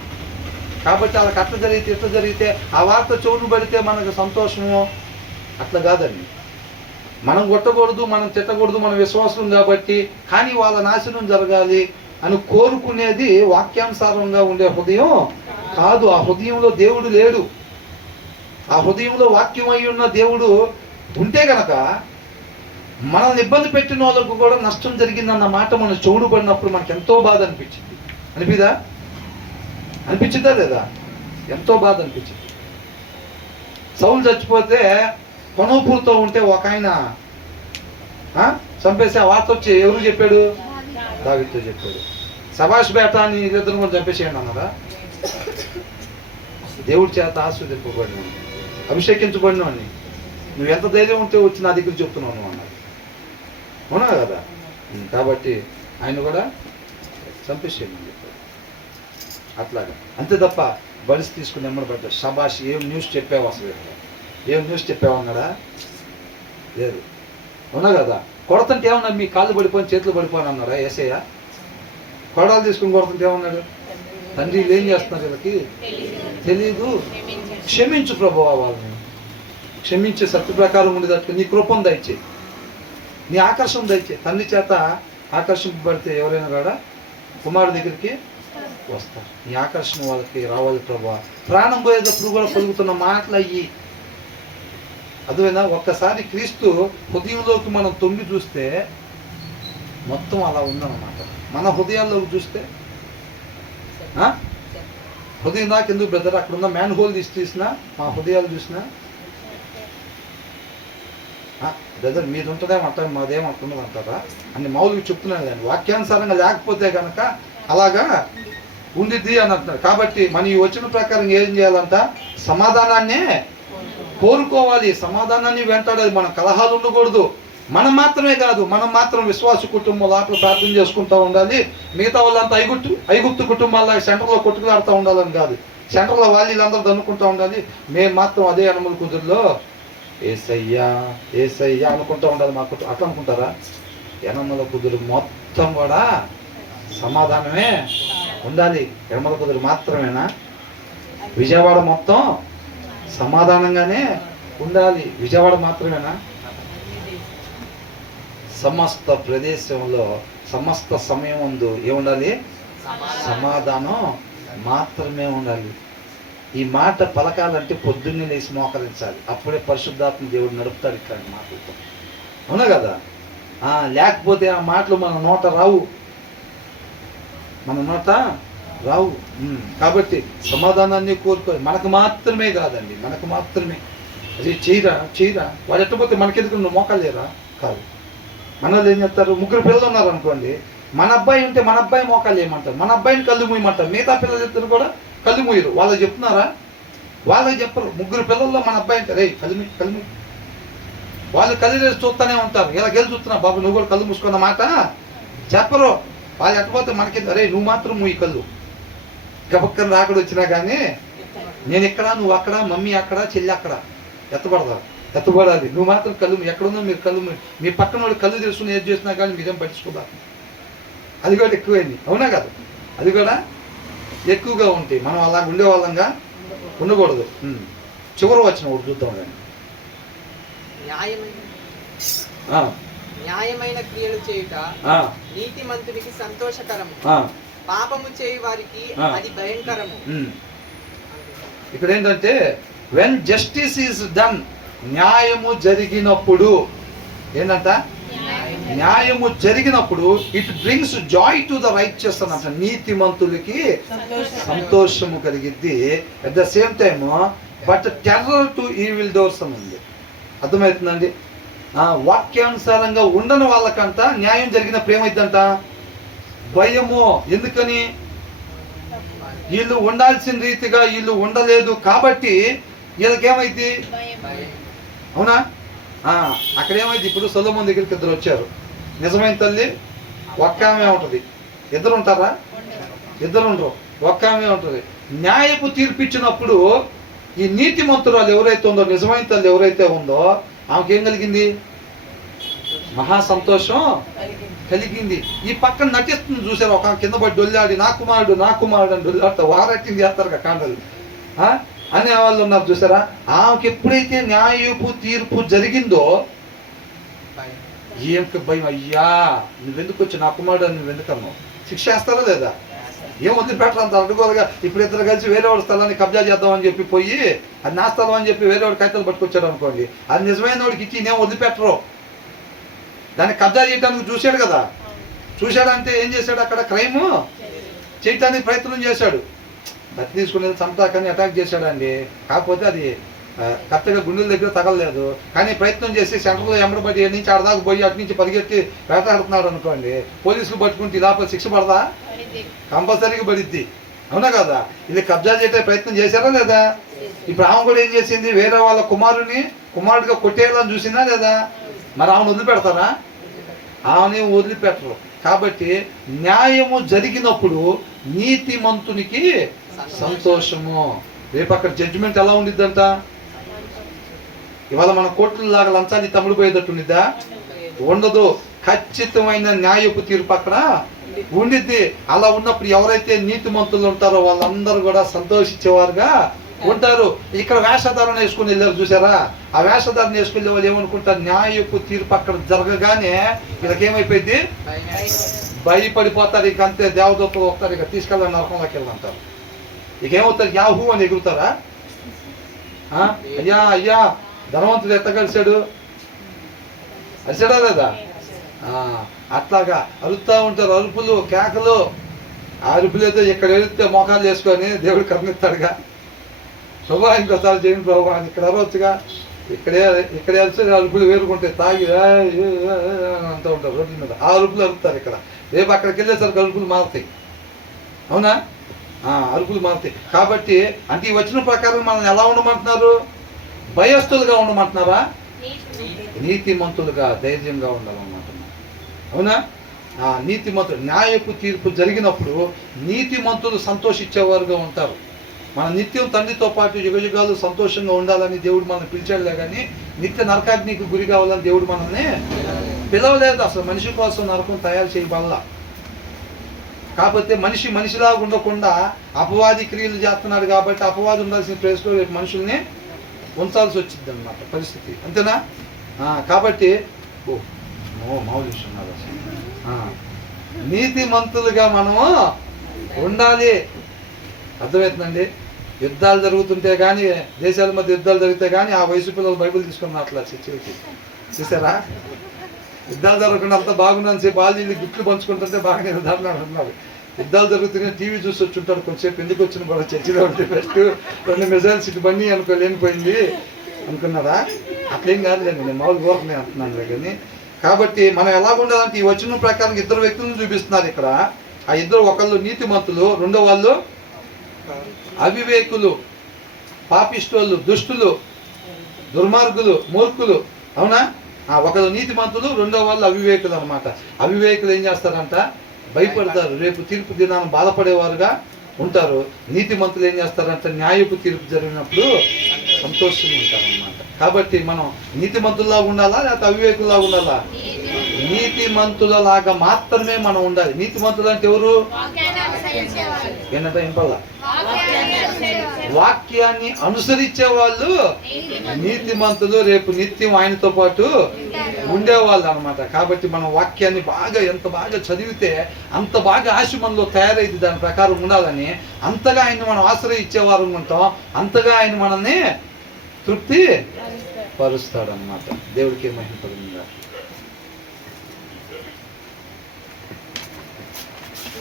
కాబట్టి వాళ్ళకి అట్లా జరిగితే ఇట్లా జరిగితే ఆ వార్త చెవును పడితే మనకు సంతోషము అట్లా కాదండి. మనం కొట్టకూడదు, మనం తిట్టకూడదు, మన విశ్వాసం కాబట్టి. కానీ వాళ్ళ నాశనం జరగాలి అని కోరుకునేది వాక్యానుసారంగా ఉండే హృదయం కాదు. ఆ హృదయంలో దేవుడు లేడు. ఆ హృదయంలో వాక్యం అయి ఉన్న దేవుడు ఉంటే గనక మనల్ని ఇబ్బంది పెట్టిన వాళ్ళకు కూడా నష్టం జరిగిందన్న మాట మనం చెవుడు పడినప్పుడు మనకు ఎంతో బాధ అనిపించింది. అనిపించిందా లేదా? ఎంతో బాధ అనిపించింది. సౌలు చచ్చిపోతే కొనూపురుతో ఉంటే ఒక ఆయన చంపేసి ఆ వార్త వచ్చి ఎవరు చెప్పాడు? దావీదుతో చెప్పాడు. సభాష్ బేట అని ఇద్దరు కూడా చంపేసేయండి అన్నారా? దేవుడి చేత ఆస్వాదింపబడిన అభిషేకించబడినవాడిని నువ్వు ఎంత ధైర్యం ఉంటే వచ్చి నా దగ్గర చెప్తున్నావు నువ్వు అన్నాడు. అవునా కదా? కాబట్టి ఆయన కూడా చంపేసేయమని చెప్పాడు. అట్లాగా అంతే తప్ప బలిసి తీసుకుని ఎమ్మడబడ్డాడు. షబాష్, ఏం న్యూస్ చెప్పావు, అసలు ఏం న్యూస్ చెప్పావు అన్నాడా? లేదు. అవునా కదా? కొడతంటే ఏమన్నా మీ కాళ్ళు పడిపోయి చేతులు పడిపోని అన్నారా యేసయ్య? కొడాలు తీసుకుని కొడుతుంటే ఏమన్నాడు? తండ్రి వీళ్ళు ఏం చేస్తున్నారు, వీళ్ళకి తెలీదు, క్షమించు ప్రభువా, వాళ్ళని క్షమించే సత్య ప్రకారం ఉండేటట్టు నీ కృపను దయచేయి, నీ ఆకర్షణ దయచేయి. తండ్రి చేత ఆకర్షింపబడితే ఎవరైనా కూడా కుమారుడి దగ్గరికి వస్తారు. నీ ఆకర్షణ వాళ్ళకి రావాలి ప్రభువా. ప్రాణం పోయేటప్పుడు కూడా పలుకుతున్న మాటలు అయ్యి అదువేనా? ఒక్కసారి క్రీస్తు హృదయంలోకి మనం తొంగి చూస్తే మొత్తం అలా ఉందన్నమాట. మన హృదయాల్లోకి చూస్తే హృదయం దాకా ఎందుకు బ్రదర్, అక్కడ ఉన్న మ్యాన్ హోల్ తీసినా మా హృదయాలు చూసినా బ్రదర్ మీది ఉంటుందేమంటారు, మాదేం అట్లున్నది అంటారా అని మామూలుగా చెప్తున్నాను. కానీ వాక్యానుసారంగా లేకపోతే కనుక అలాగా ఉండిద్ది అని అంటున్నారు. కాబట్టి మన ఈ వచ్చిన ప్రకారం ఏం చేయాలంట? సమాధానాన్నే కోరుకోవాలి, సమాధానాన్ని వెంటాడాలి. మన కలహాలు ఉండకూడదు. మనం మాత్రమే కాదు, మనం మాత్రం విశ్వాస కుటుంబం లోపల ప్రార్థన చేసుకుంటూ ఉండాలి. మిగతా వాళ్ళంతా ఐగుప్తు కుటుంబాల్లో సెంటర్లో కొట్టుకులాడుతూ ఉండాలని కాదు, సెంటర్లో వాళ్ళందరూ దన్నుకుంటూ ఉండాలి. మేము మాత్రం అదే అనుమతి కుదురులో ఏసయ్యా ఏసయ్యా అనుకుంటూ ఉండాలి. మా కుటుంబం అట్లా అనుకుంటారా? యనమల కుదురు మొత్తం కూడా సమాధానమే ఉండాలి. యనమల కుదురు మాత్రమేనా? విజయవాడ మొత్తం సమాధానంగానే ఉండాలి. విజయవాడ మాత్రమేనా? సమస్త ప్రదేశంలో సమస్త సమయం ముందు ఏముండాలి? సమాధానం మాత్రమే ఉండాలి. ఈ మాట పలకాలంటే పొద్దున్నే లేచి మోకరించాలి. అప్పుడే పరిశుద్ధాత్మ దేవుడు నడుపుతాడు ఇట్లాంటి మాటలతో. అవునా కదా? లేకపోతే ఆ మాటలు మన నోట రావు, మన నోట రావు. కాబట్టి సమాధానాన్ని కోరుకోవాలి. మనకు మాత్రమే కాదండి, మనకు మాత్రమే. అది చేయరా వాడు ఎట్టపోతే మనకెందుకు, నువ్వు మోకాలేరా? కాదు. మన వాళ్ళు ఏం చెప్తారు, ముగ్గురు పిల్లలు ఉన్నారు అనుకోండి, మన అబ్బాయి ఉంటే మన అబ్బాయి మోకాలు చేయమంటారు, మన అబ్బాయిని కళ్ళు మూయమంటారు. మిగతా పిల్లలు ఇద్దరు కూడా కళ్ళు మూయరు. వాళ్ళకి చెప్తున్నారా? వాళ్ళకి చెప్పరు. ముగ్గురు పిల్లల్లో మన అబ్బాయి అంటే రే కళ్ళు మూయి వాళ్ళు కళ్ళు తెరిచి చూస్తూనే ఉంటారు. ఇలా గెలి చూస్తున్నా బాబు నువ్వు కూడా కళ్ళు మూసుకున్న మాట చెప్పరు. వాళ్ళు ఎట్టపోతే మనకి అరే నువ్వు మాత్రం మూయి కళ్ళు, గబక్కన రాకడ వచ్చినా కానీ నేను ఇక్కడ నువ్వు అక్కడ, మమ్మీ అక్కడ, చెల్లి అక్కడ, ఎత్తబడాలి. నువ్వు మాత్రం కళ్ళు ఎక్కడున్నా మీరు కళ్ళు, మీ పక్కన వాళ్ళు కళ్ళు తెలుసుకుని ఏది చేసినా కానీ మీరేం పట్టించుకోవాలి. అది కూడా ఎక్కువైంది, అవునా కదా? అది కూడా ఎక్కువగా ఉంటాయి. మనం అలా ఉండేవాళ్ళంగా ఉండకూడదు. చివరి వచ్చిన ఒకటి చూద్దాం కానీ న్యాయమైన క్రియలు చేయుట నీతిమంతునికి సంతోషకరము, పాపము చేయు వారికి అది భయంకరము. ఇక్కడ ఏంటంటే వెన్ జస్టిస్ ఈజ్ డన్, న్యాయము జరిగినప్పుడు ఏంటంట, న్యాయము జరిగినప్పుడు it brings joy to the righteous అన్నమాట. నీతిమంతులకి సంతోషము కలిగిద్ది. At the same time but terror to evildoers అని ఉంది. అర్థమవుతుందండి? వాక్యానుసారంగా ఉండని వాళ్ళకంట న్యాయం జరిగినప్పుడు ఏమైందంట, భయము. ఎందుకని? వీళ్ళు ఉండాల్సిన రీతిగా వీళ్ళు ఉండలేదు కాబట్టి వీళ్ళకేమైంది, అవునా? అక్కడ ఏమైంది, ఇప్పుడు సొలొమోను దగ్గరికి ఇద్దరు వచ్చారు. నిజమైన తల్లి ఒక్క ఆమె ఉంటుంది. ఇద్దరు ఉంటారా? ఇద్దరు ఉండరు, ఒక్క ఆమె ఉంటుంది. న్యాయపు తీర్పిచ్చినప్పుడు ఈ నీతిమంతురాలు ఎవరైతే ఉందో, నిజమైన తల్లి ఎవరైతే ఉందో ఆమెకి ఏం కలిగింది, మహా సంతోషం కలిగింది. ఈ పక్కన నటిస్తుంది చూసారు, ఒక కింద పడి డొల్లాడి నా కుమారుడు అని డొల్లాడితే వారట్టింగ్ చేస్తారు కదా కాండలు అనే వాళ్ళు ఉన్నారు చూసారా. ఆమెకి ఎప్పుడైతే న్యాయపు తీర్పు జరిగిందో ఏమికి భయం, అయ్యా నువ్వెందుకు వచ్చి నా కుమారుడు అని నువ్వెందుకన్నావు, శిక్ష వేస్తారా లేదా? ఏం వదిలిపెట్టరు అంత అడ్డుకోలుగా. ఇప్పుడు ఇద్దరు కలిసి వేరే వాడి స్థలాన్ని కబ్జా చేద్దామని చెప్పి పోయి అది నా స్థలం అని చెప్పి వేరే వాడి కాగితాలు పట్టుకొచ్చాడు అనుకోండి, అది నిజమైన వాడికి ఇచ్చి నేను వదిలిపెట్టరు. దాన్ని కబ్జా చేయడానికి చూశాడు కదా, చూశాడంటే ఏం చేశాడు, అక్కడ క్రైమ్ చేయటానికి ప్రయత్నం చేశాడు. బతి తీసుకునేది చంపటాకని అటాక్ చేశాడండి. కాకపోతే అది కరెక్ట్గా గుండెల దగ్గర తగలలేదు, కానీ ప్రయత్నం చేసి సెంటర్లో ఎంబడబడి నుంచి ఆడదాకా పోయి అటు నుంచి పరిగెత్తి వేటాడుతున్నాడు అనుకోండి, పోలీసులు పట్టుకుంటే లోపల శిక్ష పడదా? కంపల్సరీగా పడిద్ది, అవునా కదా? ఇది కబ్జా చేసే ప్రయత్నం చేశారా లేదా? ఇప్పుడు ఆమె కూడా ఏం చేసింది, వేరే వాళ్ళ కుమారుడిగా కొట్టేయాలని చూసిందా లేదా? మరి ఆమెను వదిలిపెడతారా? ఆమెని వదిలిపెట్టరు. కాబట్టి న్యాయము జరిగినప్పుడు నీతిమంతునికి సంతోషము. రేపు అక్కడ జడ్జిమెంట్ ఎలా ఉండిద్దంట? ఇవాళ మన కోర్టులాగా లంచాన్ని తమ్ముడు పోయేటట్టు ఉండిద్దా? ఉండదు. ఖచ్చితమైన న్యాయపు తీర్పు అక్కడ ఉండిద్ది. అలా ఉన్నప్పుడు ఎవరైతే నీతిమంతులు ఉంటారో వాళ్ళందరూ కూడా సంతోషించేవారుగా ఉంటారు. ఇక్కడ వేషధారణ వేసుకుని వెళ్ళారు చూసారా, ఆ వేషధారణ వేసుకునే వాళ్ళు ఏమనుకుంటారు, న్యాయపు తీర్పు అక్కడ జరగగానే వీళ్ళకేమైపోయింది, భయపడిపోతారు. ఇక అంతే, దేవదూతలు వస్తారు, ఇక తీసుకెళ్ళాలి నరకంలోకి వెళ్ళంటారు. ఇక ఏమవుతారు, యాహూ అని ఎగురుతారా? అయ్యా అయ్యా ధనవంతుడు ఎత్తగలిసాడు, అరిసాడా లేదా? అట్లాగా అరుస్తూ ఉంటారు, అరుపులు కేకలు. ఆ అరుపులు అయితే ఇక్కడ వెళితే మోకాలు వేసుకొని దేవుడు కరుణిస్తాడుగా, శుభా ఇంకోసారి చేయండి ప్రభు అని ఇక్కడ అరవచ్చుగా. ఇక్కడ వెళ్తే అరుపులు వేరుకుంటాయి, తాగి అంటూ ఉంటారు రోడ్ల మీద, ఆ అరుపులు అరుపుతారు. ఇక్కడ రేపు అక్కడికి వెళ్ళేసరికి అరుపులు మారుతాయి, అవునా? అరుపులు మారుతాయి. కాబట్టి అంటే ఈ వచ్చిన ప్రకారం మనం ఎలా ఉండమంటున్నారు, భయస్థులుగా ఉండమంటున్నారా? నీతిమంతులుగా ధైర్యంగా ఉండాలన్నమాట, అవునా? నీతిమంతులు న్యాయపు తీర్పు జరిగినప్పుడు నీతిమంతులు సంతోషించేవారుగా ఉంటారు. మన నిత్యం తండ్రితో పాటు యుగయుగాలు సంతోషంగా ఉండాలని దేవుడు మనల్ని పిలిచాడులే కానీ నిత్య నరకాగ్నికి గురి కావాలని దేవుడు మనల్ని పిలవలేదు. అసలు మనిషి కోసం నరకం తయారు చేయబల్లా. కాకపోతే మనిషిలా ఉండకుండా అపవాది క్రియలు చేస్తున్నాడు కాబట్టి అపవాది ఉండాల్సిన ప్లేస్లో మనుషుల్ని ఉంచాల్సి వచ్చింది అన్నమాట పరిస్థితి, అంతేనా? కాబట్టి మామూలు విషయం నీతిమంతులుగా మనము ఉండాలి. అర్థమవుతుందండి? యుద్ధాలు జరుగుతుంటే కానీ, దేశాల మధ్య యుద్ధాలు జరిగితే కానీ ఆ వయసు పిల్లలు బైబిల్ తీసుకున్న అట్లా చర్చలకి చూసారా? యుద్ధాలు జరగకుండా అంతా బాగున్నాను సేపు వాళ్ళు గిఫ్ట్లు పంచుకుంటుంటే బాగానే ఉన్నారు. యుద్ధాలు జరుగుతున్నాయి టీవీ చూసి వచ్చి ఉంటాడు కొంచెంసేపు, ఎందుకు వచ్చిన కూడా చర్చిలో ఉంటే ఫస్ట్ 2 మిజైల్స్ ఇటు బండి లేనిపోయింది అనుకున్నారా? అట్లేం కాదులేండి, నేను మామూలు కోరకనే అంటున్నాను కానీ. కాబట్టి మనం ఎలా ఉండాలంటే ఈ వచనం ప్రకారం 2 వ్యక్తులను చూపిస్తున్నారు ఇక్కడ. ఆ ఇద్దరు, ఒకళ్ళు నీతిమంతులు, రెండో వాళ్ళు అవివేకులు, పాపిష్టోళ్ళు, దుష్టులు, దుర్మార్గులు, మూర్ఖులు, అవునా? ఒకరు నీతిమంతులు, రెండో వాళ్ళు అవివేకులు అనమాట. అవివేకులు ఏం చేస్తారంట? భయపడతారు, రేపు తీర్పు దినాన్ని బాధపడేవారుగా ఉంటారు. నీతిమంతులు ఏం చేస్తారంట? న్యాయపు తీర్పు జరిగినప్పుడు సంతోషంగా ఉంటారు అనమాట. కాబట్టి మనం నీతిమంతుల్లాగా ఉండాలా లేకపోతే అవివేకుల్లాగా ఉండాలా? నీతిమంతులలాగా మాత్రమే మనం ఉండాలి. నీతిమంతులు అంటే ఎవరు? ఏంటంటే ఇంపల్లా వాక్యాన్ని అనుసరించే వాళ్ళు నీతిమంతులు, రేపు నిత్యం ఆయనతో పాటు ఉండేవాళ్ళు అనమాట. కాబట్టి మనం వాక్యాన్ని ఎంత బాగా చదివితే అంత బాగా ఆశ మనలో తయారైంది, దాని ప్రకారం ఉండాలని. అంతగా ఆయన మనం ఆశ్రయించేవారు ఉంటాం, అంతగా ఆయన మనల్ని తృప్తి పరుస్తాడు అనమాట. దేవుడికి మహిమ కలుగును గాక.